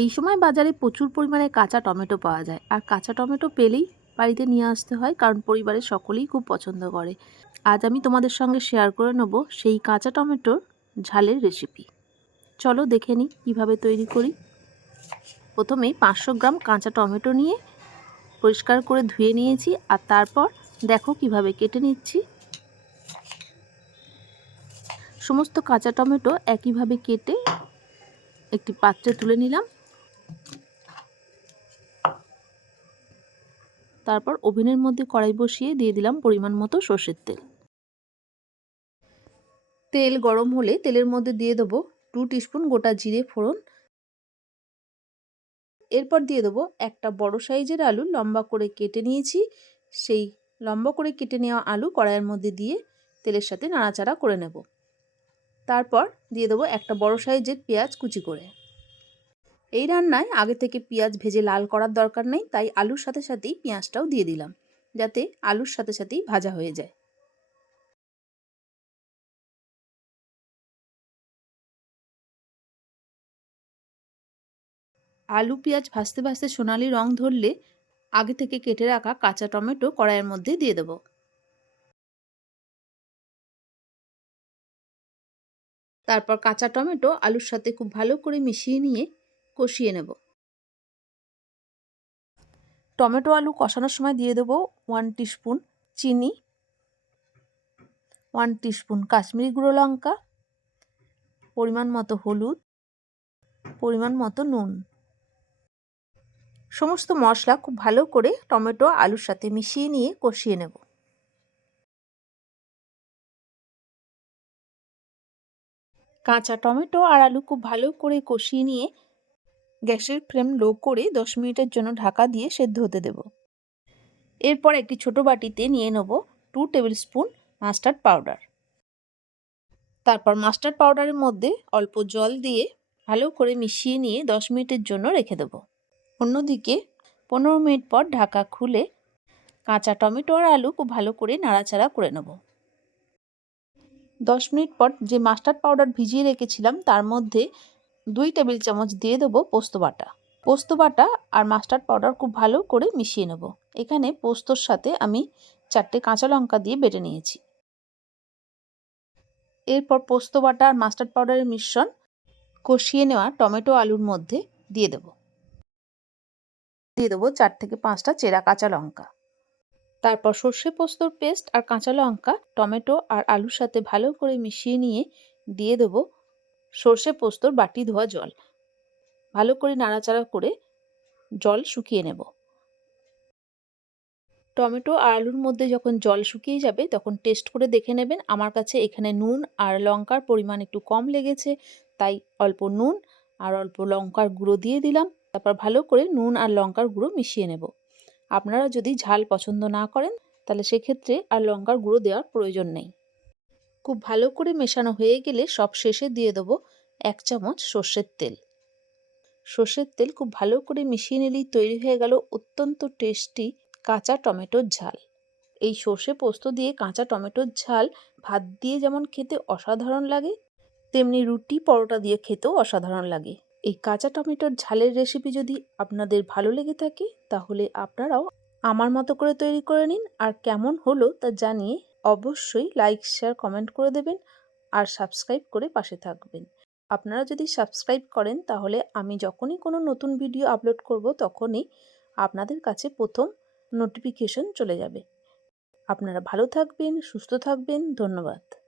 এই সময় বাজারে প্রচুর পরিমাণে কাঁচা টমেটো পাওয়া যায়। আর কাঁচা টমেটো পেলেই বাড়িতে নিয়ে আসতে হয়, কারণ পরিবারের সকলেই খুব পছন্দ করে। আজ আমি তোমাদের সঙ্গে শেয়ার করে নেব সেই কাঁচা টমেটোর ঝালের রেসিপি চলো দেখে নিই কীভাবে তৈরি করি। প্রথমে পাঁচশো গ্রাম কাঁচা টমেটো নিয়ে পরিষ্কার করে ধুয়ে নিয়েছি, আর তারপর দেখো কীভাবে কেটে নিচ্ছি। সমস্ত কাঁচা টমেটো একইভাবে কেটে একটি পাত্রে তুলে নিলাম। তারপর ওভেনের মধ্যে কড়াই বসিয়ে দিয়ে দিলাম পরিমাণ মতো সর্ষের তেল। তেল গরম হলে তেলের মধ্যে দিয়ে দেবো টু টিস্পুন গোটা জিরে ফোড়ন। এরপর দিয়ে দেবো একটা বড় সাইজের আলু লম্বা করে কেটে নিয়েছি। সেই লম্বা করে কেটে নেওয়া আলু কড়াইয়ের মধ্যে দিয়ে তেলের সাথে নাড়াচাড়া করে নেব। তারপর দিয়ে দেবো একটা বড় সাইজের পেঁয়াজ কুচি করে। এই রান্নায় আগে থেকে পেঁয়াজ ভেজে লাল করার দরকার নেই, তাই আলুর সাথে সাথেই পেঁয়াজটাও দিয়ে দিলাম, যাতে আলুর সাথে সাথেই ভাজা হয়ে যায়। আলু পেঁয়াজ ভাজতে ভাজতে সোনালি রং ধরলে আগে থেকে কেটে রাখা কাঁচা টমেটো কড়াইয়ের মধ্যে দিয়ে দেব। তারপর কাঁচা টমেটো আলুর সাথে খুব ভালো করে মিশিয়ে নিয়ে কষিয়ে নেব। টমেটো আলু কষানোর সময় দিয়ে দেবো ওয়ান টিস্পুন চিনি ওয়ান টিস্পুন কাশ্মীরি গুঁড়ো লঙ্কা, পরিমাণ মতো হলুদ, পরিমাণ মতো নুন। সমস্ত মশলা খুব ভালো করে টমেটো আলুর সাথে মিশিয়ে নিয়ে কষিয়ে নেব। কাঁচা টমেটো আর আলু খুব ভালো করে কষিয়ে নিয়ে গ্যাসের ফ্লেম লো করে দশ মিনিটের জন্য ঢাকা দিয়ে সেদ্ধ হতে দেব। এরপর একটি ছোট বাটিতে নিয়ে নেব two tablespoon mustard powder তারপর মাস্টার্ড পাউডারের মধ্যে অল্প জল দিয়ে ভালো করে মিশিয়ে নিয়ে দশ মিনিটের জন্য রেখে দেবো। অন্যদিকে পনেরো মিনিট পর ঢাকা খুলে কাঁচা টমেটো আর আলু খুব ভালো করে নাড়াচাড়া করে নেব। দশ মিনিট পর যে মাস্টার্ড পাউডার ভিজিয়ে রেখেছিলাম, তার মধ্যে দুই টেবিল চামচ দিয়ে দেবো পোস্ত বাটা। পোস্ত বাটা আর মাস্টার্ড পাউডার খুব ভালো করে মিশিয়ে নেব। এখানে পোস্তর সাথে আমি চারটে কাঁচা লঙ্কা দিয়ে বেটে নিয়েছি। এরপর পোস্ত বাটা আর মাস্টার্ড পাউডারের মিশ্রণ কষিয়ে নেওয়া টমেটো আলুর মধ্যে দিয়ে দেবো। দিয়ে দেবো চার থেকে পাঁচটা চেরা কাঁচা লঙ্কা। তারপর সর্ষে পোস্তর পেস্ট আর কাঁচা লঙ্কা টমেটো আর আলুর সাথে ভালো করে মিশিয়ে নিয়ে দিয়ে দেবো সর্ষে পোস্তর বাটি ধোয়া জল। ভালো করে নাড়াচাড়া করে জল শুকিয়ে নেব। টমেটো আর আলুর মধ্যে যখন জল শুকিয়ে যাবে, তখন টেস্ট করে দেখে নেবেন। আমার কাছে এখানে নুন আর লঙ্কার পরিমাণ একটু কম লেগেছে, তাই অল্প নুন আর অল্প লঙ্কার গুঁড়ো দিয়ে দিলাম। তারপর ভালো করে নুন আর লঙ্কার গুঁড়ো মিশিয়ে নেব। আপনারা যদি ঝাল পছন্দ না করেন, তাহলে সেক্ষেত্রে আর লঙ্কার গুঁড়ো দেওয়ার প্রয়োজন নেই। খুব ভালো করে মেশানো হয়ে গেলে সব শেষে দিয়ে দেবো এক চামচ সর্ষের তেল। সর্ষের তেল খুব ভালো করে মিশিয়ে নিলেই তৈরি হয়ে গেল অত্যন্ত টেস্টি কাঁচা টমেটোর ঝাল। এই সর্ষে পোস্ত দিয়ে কাঁচা টমেটোর ঝাল ভাত দিয়ে যেমন খেতে অসাধারণ লাগে, তেমনি রুটি পরোটা দিয়ে খেতেও অসাধারণ লাগে। এই কাঁচা টমেটোর ঝালের রেসিপি যদি আপনাদের ভালো লেগে থাকে, তাহলে আপনারাও আমার মতো করে তৈরি করে নিন আর কেমন হলো তা জানিয়ে অবশ্যই লাইক শেয়ার কমেন্ট করে দেবেন আর সাবস্ক্রাইব করে পাশে থাকবেন। আপনারা যদি সাবস্ক্রাইব করেন তাহলে আমি যখনই কোনো নতুন ভিডিও আপলোড করব তখনই আপনাদের কাছে প্রথম নোটিফিকেশন চলে যাবে। আপনারা ভালো থাকবেন, সুস্থ থাকবেন, ধন্যবাদ।